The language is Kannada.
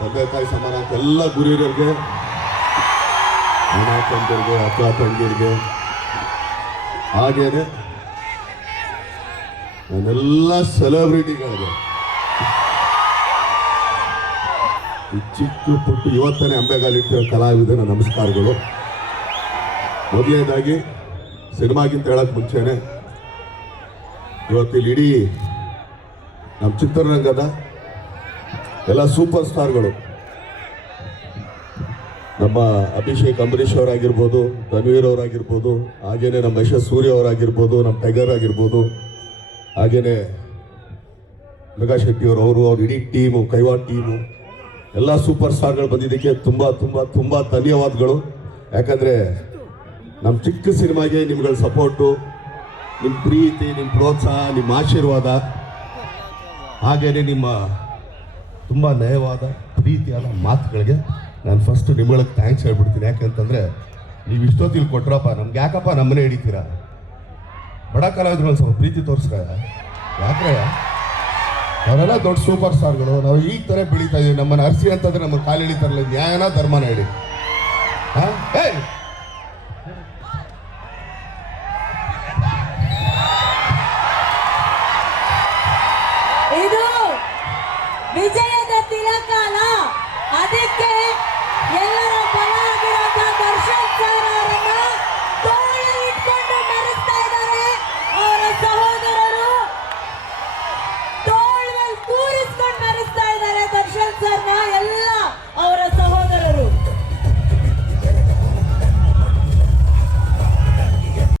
ತಂದೆ ತಾಯಿ ಸಮಾನ ಅಂತ ಎಲ್ಲ ಗುರಿಯರಿಗೆ, ಅಣ್ಣ ತಂದರಿಗೆ, ಅಕ್ಕ ತಂಗಿರಿಗೆ, ಹಾಗೇನೆ ನನ್ನೆಲ್ಲ ಸೆಲೆಬ್ರಿಟಿಗಳಿಗೆ ಈ ಚಿಕ್ಕ ಪುಟ್ಟು ಇವತ್ತನೇ ಅಂಬೆಗಾಲಿಟ್ಟಿರೋ ಕಲಾವಿದರ ನಮಸ್ಕಾರಗಳು. ಮೊದಲನೇದಾಗಿ ಸಿನಿಮಾಗಿಂತ ಹೇಳಕ್ ಮುಂಚೆನೆ ಇವತ್ತಿಲ್ಲಿ ಇಡೀ ನಮ್ಮ ಚಿತ್ರರಂಗದ ಎಲ್ಲ ಸೂಪರ್ ಸ್ಟಾರ್ಗಳು, ನಮ್ಮ ಅಭಿಷೇಕ್ ಅಂಬರೀಷ್ ಅವರಾಗಿರ್ಬೋದು, ರಣವೀರ್ ಅವರಾಗಿರ್ಬೋದು, ಹಾಗೇನೆ ನಮ್ಮ ಯಶಸ್ ಸೂರ್ಯ ಅವರಾಗಿರ್ಬೋದು, ನಮ್ಮ ಟೈಗರ್ ಆಗಿರ್ಬೋದು, ಹಾಗೇನೆ ಮೆಗಾ ಶೆಟ್ಟಿಯವರು, ಅವ್ರ ಇಡೀ ಟೀಮು, ಕೈವಾಡ್ ಟೀಮು, ಎಲ್ಲ ಸೂಪರ್ ಸ್ಟಾರ್ಗಳು ಬಂದಿದ್ದಕ್ಕೆ ತುಂಬ ತುಂಬ ತುಂಬ ಧನ್ಯವಾದಗಳು. ಯಾಕಂದರೆ ನಮ್ಮ ಚಿಕ್ಕ ಸಿನಿಮಾಗೆ ನಿಮ್ಗಳ ಸಪೋರ್ಟು, ನಿಮ್ಮ ಪ್ರೀತಿ, ನಿಮ್ಮ ಪ್ರೋತ್ಸಾಹ, ನಿಮ್ಮ ಆಶೀರ್ವಾದ, ಹಾಗೇನೆ ನಿಮ್ಮ ತುಂಬ ನಯವಾದ ಪ್ರೀತಿಯಾದ ಮಾತುಗಳಿಗೆ ನಾನು ಫಸ್ಟ್ ನಿಮ್ಗಳಿಗೆ ಥ್ಯಾಂಕ್ಸ್ ಹೇಳ್ಬಿಡ್ತೀನಿ. ಯಾಕೆಂತಂದರೆ ನೀವು ಇಷ್ಟೊತ್ತಿಗೆ ಕೊಟ್ರಪ್ಪ, ನಮ್ಗೆ ಯಾಕಪ್ಪ ನಮ್ಮನೆ ಹಿಡಿತೀರಾ? ಬಡ ಕಲಾವಿದ್ರು ಒಂದು ಸ್ವಲ್ಪ ಪ್ರೀತಿ ತೋರಿಸ್ರೆ ಯಾಕ್ರೆ? ಅವರೆಲ್ಲ ದೊಡ್ಡ ಸೂಪರ್ ಸ್ಟಾರ್ಗಳು. ನಾವು ಈಗ ಥರ ಬೆಳೀತಾ ಇದ್ದೀವಿ. ನಮ್ಮನ್ನು ಅರ್ಸಿ ಅಂತಂದ್ರೆ ನಮ್ಮ ಕಾಲು ಹಿಡಿತಾರಲ್ಲ, ನ್ಯಾಯನ ಧರ್ಮನ ಹೇಳಿ. ಹಾಂ, ಇದು ವಿಜಯ